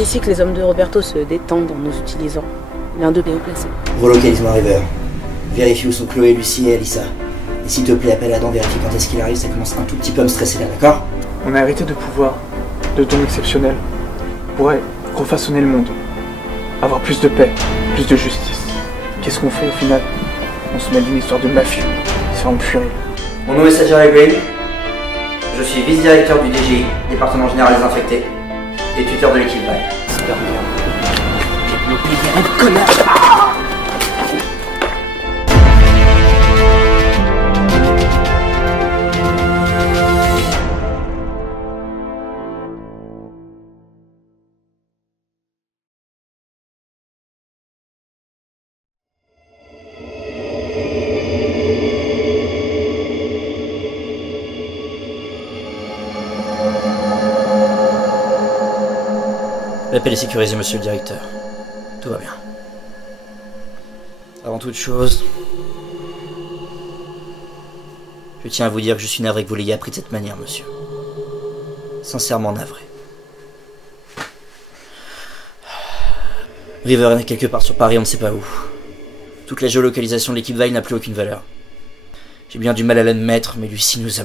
C'est ici que les hommes de Roberto se détendent en nous utilisant. L'un d'eux est haut placé. Relocalise-moi River. Vérifie où sont Chloé, Lucie et Alyssa. Et s'il te plaît, appelle Adam, vérifie quand est-ce qu'il arrive, ça commence un tout petit peu à me stresser là, d'accord? On a hérité de pouvoir, de dons exceptionnels. On pourrait refaçonner le monde. Avoir plus de paix, plus de justice. Qu'est-ce qu'on fait au final? On se mêle d'une histoire de mafieux. C'est en puéril. Mon nom est Sajari Green. Je suis vice-directeur du DGI, département général des infectés, et tuteur de l'équipe Vaille. Super bien. J'ai bloqué un connard. L'appel est sécurisé, monsieur le directeur. Tout va bien. Avant toute chose, je tiens à vous dire que je suis navré que vous l'ayez appris de cette manière, monsieur. Sincèrement navré. River est quelque part sur Paris, on ne sait pas où. Toute la géolocalisation de l'équipe Vaille n'a plus aucune valeur. J'ai bien du mal à l'admettre, mais Lucie nous a...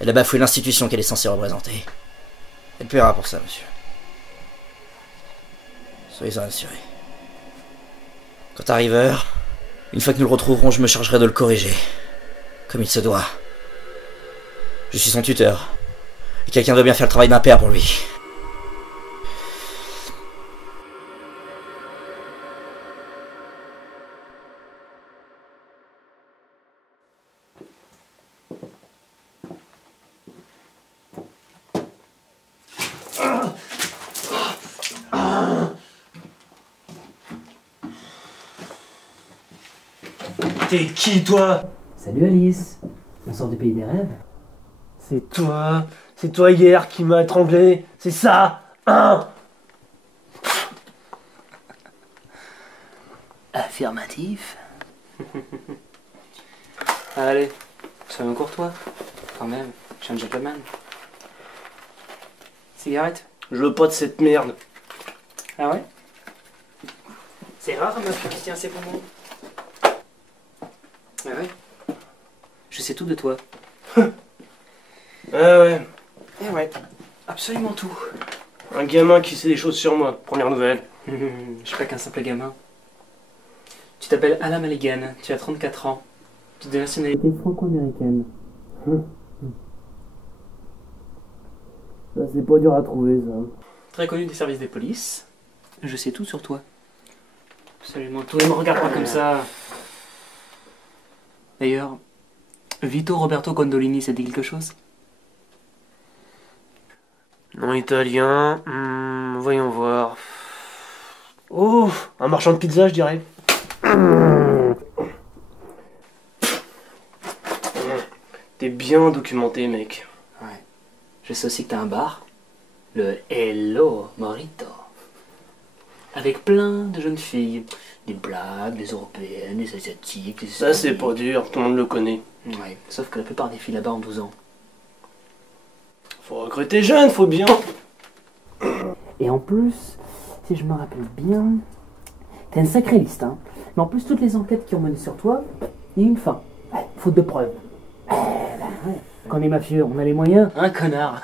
Elle a bafoué l'institution qu'elle est censée représenter. Elle paiera pour ça, monsieur. Soyez-en assurés. Quant à River, une fois que nous le retrouverons, je me chargerai de le corriger. Comme il se doit. Je suis son tuteur. Et quelqu'un doit bien faire le travail d'un père pour lui. T'es qui, toi? Salut Alice, on sort du pays des rêves. C'est toi hier qui m'a étranglé, c'est ça, hein? Affirmatif. Allez, soyons courtois. Quand même, je suis un gentleman. Cigarette? Je veux pas de cette merde. Ah ouais? C'est rare un mafieux qui tient ses poumons. Ah ouais? Je sais tout de toi. Ah ouais, Eh ouais, absolument tout. un gamin qui sait des choses sur moi, première nouvelle. Je suis pas qu'un simple gamin. Tu t'appelles Alan Maligan, tu as 34 ans. Tu es de nationalité franco-américaine. Ça, c'est pas dur à trouver, ça. Très connu des services des polices. Je sais tout sur toi. Absolument tout. Ne me regarde pas comme ça. D'ailleurs, Vito Roberto Condolini, ça dit quelque chose? Nom italien, voyons voir. Oh, un marchand de pizza, je dirais. T'es bien documenté, mec. Ouais. Je sais aussi que t'as un bar. Le Hello Morito. Avec plein de jeunes filles. Des blagues, des européennes, des asiatiques, des... Ça, c'est pas dur, tout le monde le connaît. Ouais, sauf que la plupart des filles là-bas ont 12 ans. Faut recruter jeune, faut bien. Et en plus, si je me rappelle bien, t'as une sacrée liste, hein. Mais en plus, toutes les enquêtes qui ont mené sur toi, il y a une fin. Ouais, faute de preuves. Ouais. Quand on est mafieux, on a les moyens. Un connard.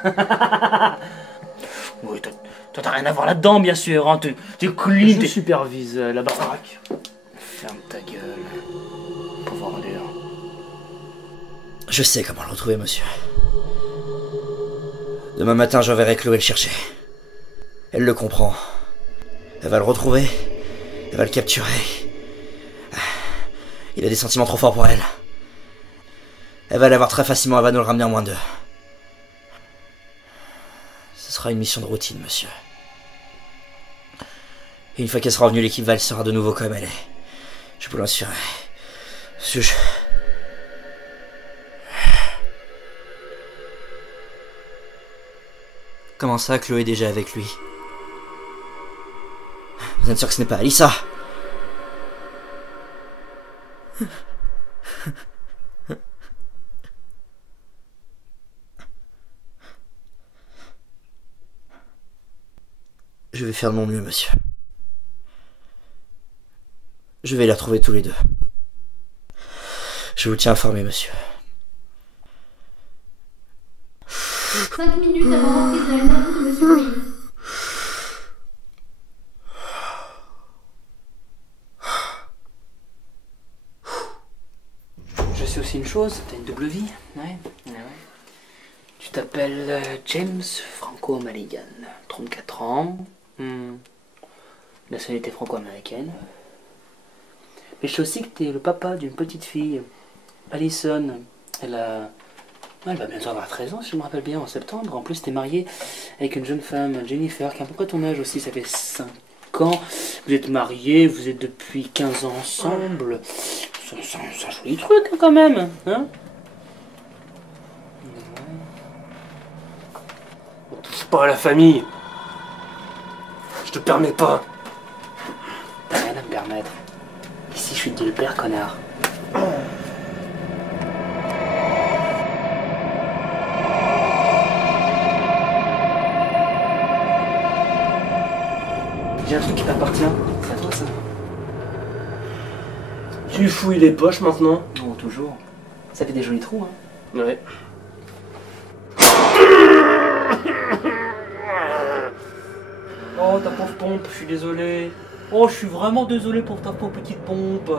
Oui, toi t'as rien à voir là-dedans, bien sûr. Hein. T'es clean. Je supervise la baraque. Ferme ta gueule. Pauvre ordure. Je sais comment le retrouver, monsieur. Demain matin, j'enverrai Chloé le chercher. Elle le comprend. Elle va le retrouver. Elle va le capturer. Il a des sentiments trop forts pour elle. Elle va l'avoir très facilement, elle va nous le ramener en moins d'eux. Ce sera une mission de routine, monsieur. Et une fois qu'elle sera revenue, l'équipe Val sera de nouveau comme elle est. Je vous l'assurerai. Monsieur, Comment ça, Chloé est déjà avec lui? Vous êtes sûr que ce n'est pas Alyssa? Je vais faire de mon mieux, monsieur. Je vais les retrouver tous les deux. Je vous tiens informé, monsieur. 5 minutes avant l'entrée de la interview de Monsieur Moïse. Je sais aussi une chose, t'as une double vie. Ouais. Tu t'appelles James Franco Maligan, 34 ans. Nationalité franco-américaine. Mais je sais aussi que t'es le papa d'une petite fille, Allison. Elle va bientôt avoir 13 ans, si je me rappelle bien, en septembre. En plus, t'es marié avec une jeune femme, Jennifer, qui a à peu près ton âge aussi. Ça fait 5 ans. Vous êtes mariés, vous êtes depuis 15 ans ensemble. C'est un joli truc, hein, quand même. Hein? On touche pas à la famille. Je te permets pas. T'as rien à me permettre. Ici, je suis le père, connard. J'ai un truc qui t'appartient. C'est à toi, ça. Tu fouilles les poches maintenant? Oh, toujours. Ça fait des jolis trous, hein. Ouais. Oh, ta pauvre pompe, je suis désolé. Oh, je suis vraiment désolé pour ta pauvre petite pompe.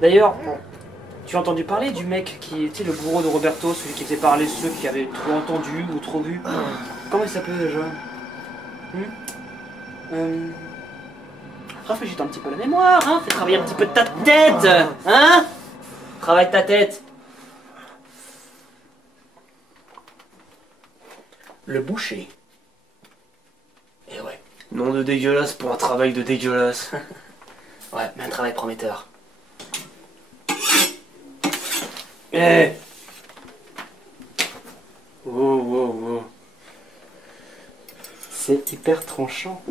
D'ailleurs, tu as entendu parler du mec qui était le bourreau de Roberto, celui qui faisait parler ceux qui avaient trop entendu ou trop vu? Comment il s'appelait déjà? Rafraîchis un petit peu la mémoire, hein? Fais travailler un petit peu ta tête, hein? Travaille ta tête. Le boucher. Et ouais. Nom de dégueulasse pour un travail de dégueulasse. Ouais, mais un travail prometteur. Eh! Wow. C'est hyper tranchant.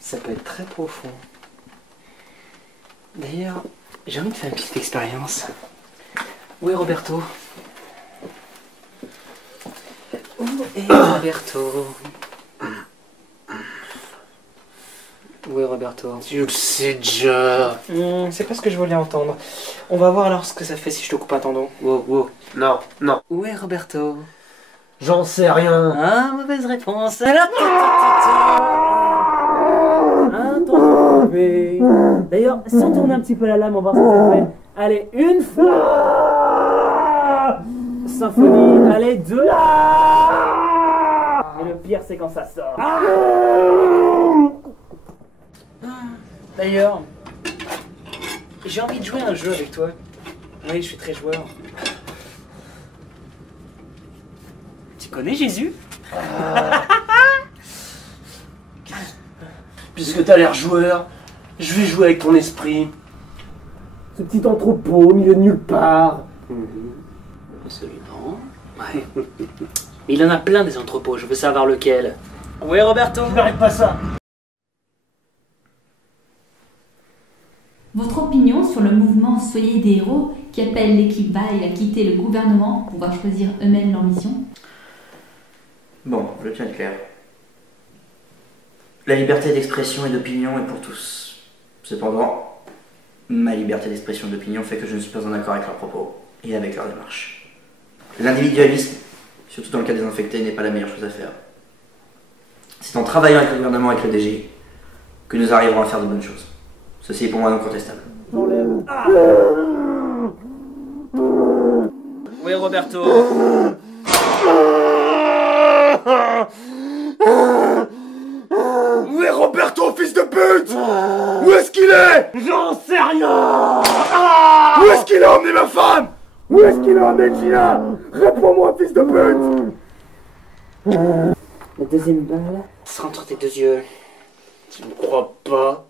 Ça peut être très profond. D'ailleurs, j'ai envie de faire une petite expérience. Où est Roberto? Où est Roberto? Où est Roberto? Tu le sais déjà. C'est pas ce que je voulais entendre. On va voir alors ce que ça fait si je te coupe un tendon. Wow. Non. Où est Roberto? J'en sais rien. Ah, mauvaise réponse. Alors, d'ailleurs, si on tourne un petit peu la lame, on va voir ce que ça fait. Allez, une fois. Symphonie. Allez, deux. Et le pire, c'est quand ça sort. D'ailleurs, j'ai envie de jouer à un jeu avec toi. Oui, je suis très joueur. Tu connais Jésus? Puisque t'as l'air joueur, je vais jouer avec ton esprit. Ce petit entrepôt au milieu de nulle part. Absolument. Ouais. Il en a plein des entrepôts, je veux savoir lequel. Où est Roberto? Je n'arrête pas ça. Votre opinion sur le mouvement Soyez des héros qui appelle l'équipe Bail à quitter le gouvernement pour pouvoir choisir eux-mêmes leur mission? Bon, je tiens à être clair. La liberté d'expression et d'opinion est pour tous. Cependant, ma liberté d'expression et d'opinion fait que je ne suis pas en accord avec leurs propos et avec leur démarche. L'individualisme, surtout dans le cas des infectés, n'est pas la meilleure chose à faire. C'est en travaillant avec le gouvernement et avec le DG que nous arriverons à faire de bonnes choses. Ceci est pour moi non contestable. Où est Roberto? Où est Roberto, fils de pute? Où est-ce qu'il est? J'en sais rien. Où est-ce qu'il a emmené ma femme? Où est-ce qu'il a emmené Gina? Réponds-moi, fils de pute! La deuxième balle sera entre tes deux yeux. Tu ne crois pas?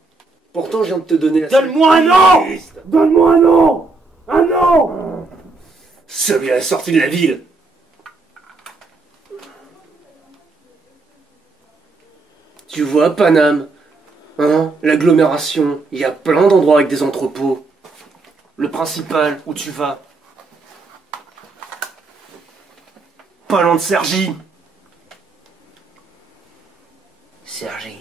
Pourtant, je viens de te donner la... Donne-moi un nom! Donne-moi un nom! Un nom! Celui à la sortie de la ville. Tu vois, Paname, hein, l'agglomération, il y a plein d'endroits avec des entrepôts. Le principal, où tu vas, Pas loin de Sergi. Sergi.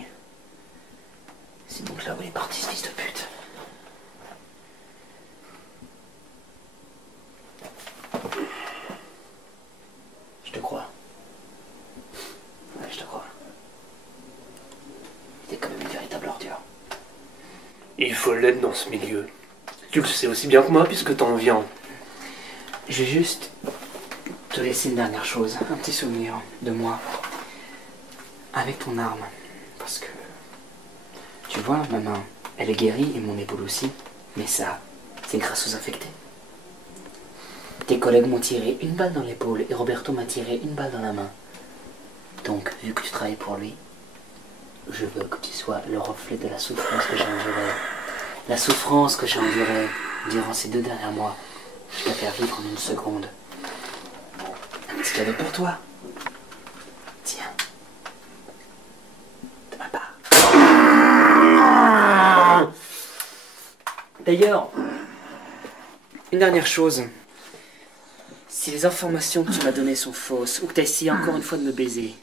C'est donc là où il est parti, ce fils de pute. Je te crois. Ouais, je te crois. T'es quand même une véritable ordure. Il faut l'être dans ce milieu. Tu le sais aussi bien que moi puisque t'en viens. Je vais juste te laisser une dernière chose, un petit souvenir de moi. Avec ton arme. Parce que... Tu vois, ma main, elle est guérie et mon épaule aussi. Mais ça, c'est grâce aux infectés. Tes collègues m'ont tiré une balle dans l'épaule et Roberto m'a tiré une balle dans la main. Donc, vu que tu travailles pour lui, je veux que tu sois le reflet de la souffrance que j'ai endurée. La souffrance que j'ai endurée durant ces 2 derniers mois. Je la faire vivre en une seconde. Un petit cadeau pour toi. Tiens. De ma part. D'ailleurs, une dernière chose. Si les informations que tu m'as données sont fausses, ou que tu as essayé encore une fois de me baiser,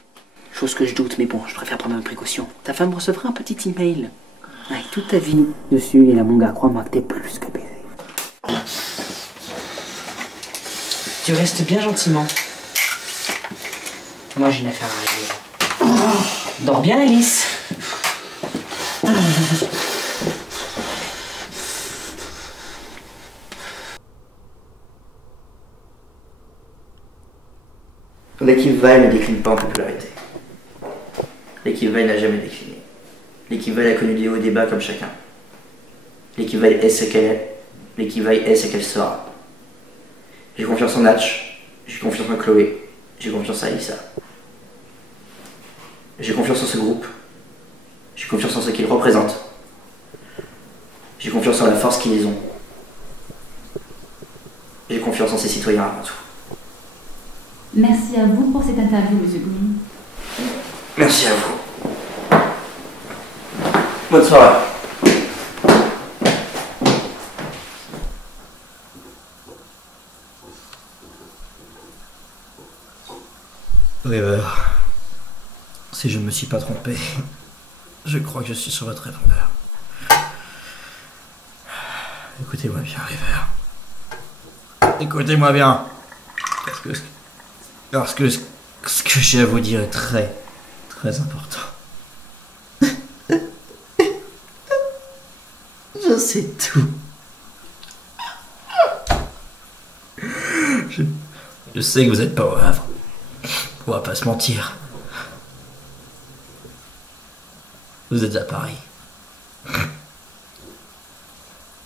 chose que je doute, mais bon, je préfère prendre mes précautions, ta femme recevra un petit email avec toute ta vie dessus, et là, mon gars, crois-moi que t'es plus que baisé. Tu restes bien gentiment. Moi, j'ai une affaire à régler. Dors bien, Alice. L'équipe Vaille ne décline pas en popularité. L'équipe Vaille n'a jamais décliné. L'équipe Vaille a connu des hauts et des bas comme chacun. L'équipe Vaille est ce qu'elle est. L'équipe Vaille est ce qu'elle sera. J'ai confiance en Natch. J'ai confiance en Chloé. J'ai confiance en Alyssa. J'ai confiance en ce groupe. J'ai confiance en ce qu'ils représentent. J'ai confiance en la force qu'ils ont. J'ai confiance en ces citoyens avant tout. Merci à vous pour cette interview, Monsieur Green. Merci à vous. Bonne soirée. River, si je ne me suis pas trompé, je crois que je suis sur votre répondeur. Écoutez-moi bien, River. Écoutez-moi bien. Parce que ce que j'ai à vous dire est très, très important. Je sais tout. Je sais que vous n'êtes pas au Havre. On va pas se mentir. Vous êtes à Paris.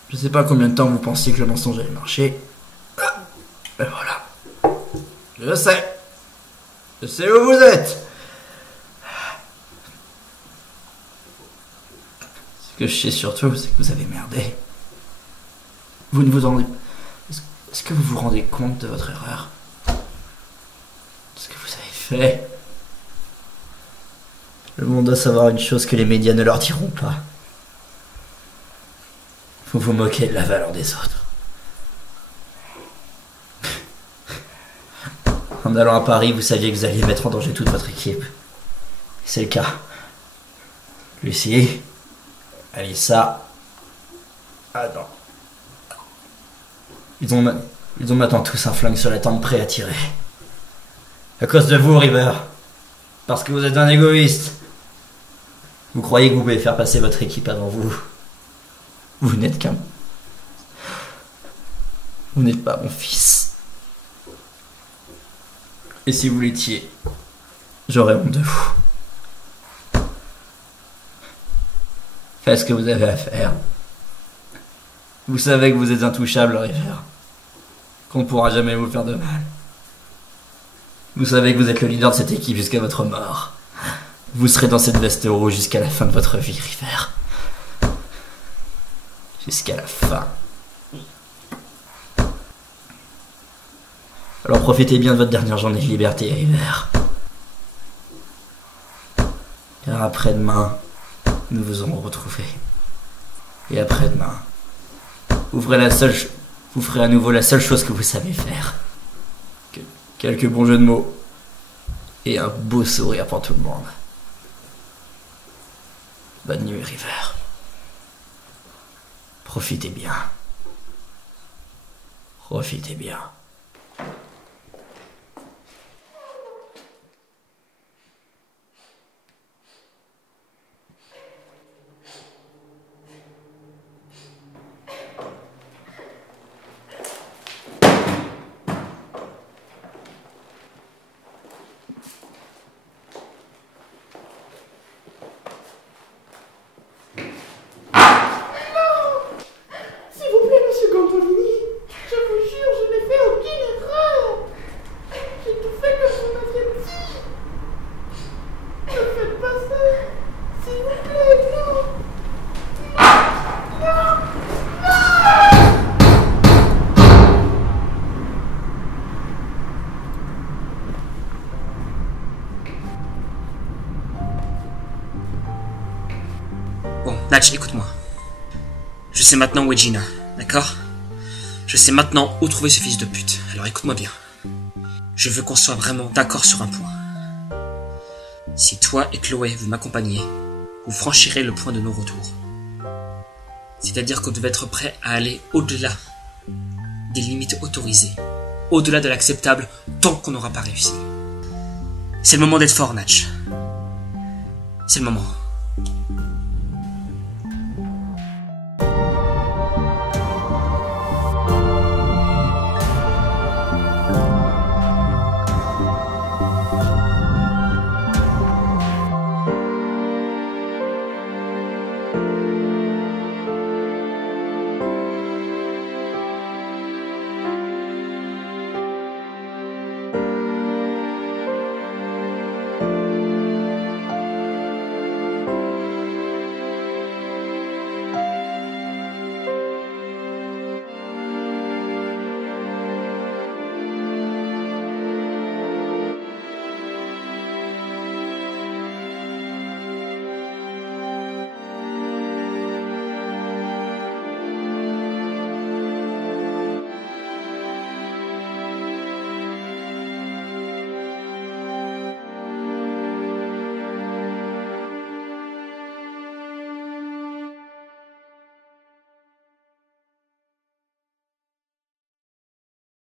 Je sais pas combien de temps vous pensiez que le mensonge allait marcher. Mais voilà. Je sais. Je sais où vous êtes. Ce que je sais surtout, c'est que vous avez merdé. Vous ne vous rendez... Est-ce que vous vous rendez compte de votre erreur? Ce que vous avez fait? Le monde doit savoir une chose que les médias ne leur diront pas. Vous vous moquez de la valeur des autres. En allant à Paris, vous saviez que vous alliez mettre en danger toute votre équipe. C'est le cas. Lucie, Alyssa, Adam. Ils ont maintenant tous un flingue sur la tempe prêt à tirer. À cause de vous, River. Parce que vous êtes un égoïste. Vous croyez que vous pouvez faire passer votre équipe avant vous. Vous n'êtes qu'un... Vous n'êtes pas mon fils. Et si vous l'étiez, j'aurais honte de vous. Faites ce que vous avez à faire. Vous savez que vous êtes intouchable, River. Qu'on ne pourra jamais vous faire de mal. Vous savez que vous êtes le leader de cette équipe jusqu'à votre mort. Vous serez dans cette veste rouge jusqu'à la fin de votre vie, River. Jusqu'à la fin. Alors profitez bien de votre dernière journée de liberté, River. Car après-demain, nous vous aurons retrouvés. Et après-demain, vous ferez à nouveau la seule chose que vous savez faire. Quelques bons jeux de mots Et un beau sourire pour tout le monde. Bonne nuit, River. Profitez bien. Profitez bien. Bon, Natch, écoute-moi. Je sais maintenant où est Gina, d'accord? Je sais maintenant où trouver ce fils de pute. Alors écoute-moi bien. Je veux qu'on soit vraiment d'accord sur un point. Si toi et Chloé vous m'accompagnez, vous franchirez le point de non-retour. C'est-à-dire qu'on devait être prêt à aller au-delà des limites autorisées, au-delà de l'acceptable, tant qu'on n'aura pas réussi. C'est le moment d'être fort, Natch. C'est le moment.